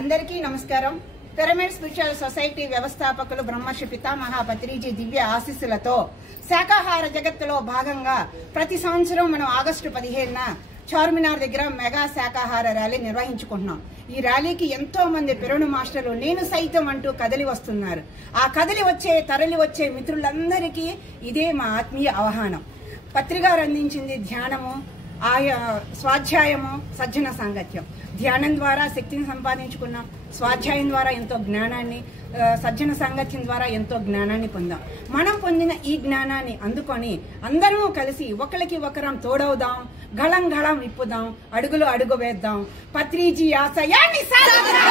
అందరికీ నమస్కారం. Pyramid spiritual society వ్యవస్థాపకులు బ్రహ్మర్షి పితామహ పత్రిజీ దివ్య ఆశీస్సులతో శాకాహార జగత్తులో భాగంగా ప్రతి సంవత్సరం మనం ఆగస్టు 15న చార్మినార్ దగ్గర మెగా శాకాహార ర్యాలీ నిర్వహించుకుంటున్నాం. ఈ ర్యాలీకి ఎంతో మంది పిరమిడ్ మాస్టర్లు నేను సైతం అంటూ కదిలి వస్తున్నారు. ఆ కదిలి తరలి వచ్చే మిత్రులందరికీ ఇదే మా ఆత్మీయ ఆహ్వానం. పత్రిగారు అందించింది ధ్యానము, స్వాధ్యాయము, సజ్జన సాంగత్యం. ధ్యానం ద్వారా శక్తిని సంపాదించుకున్నాం, స్వాధ్యాయం ద్వారా ఎంతో జ్ఞానాన్ని, సజ్జన సాంగత్యం ద్వారా ఎంతో జ్ఞానాన్ని పొందాం. మనం పొందిన ఈ జ్ఞానాన్ని అందుకొని అందరూ కలిసి ఒకరికి ఒకరం తోడవుదాం, గళం గళం విప్పుదాం, అడుగులు అడుగు వేద్దాం, పత్రిజీ ఆశయాన్ని సాధిద్దాం.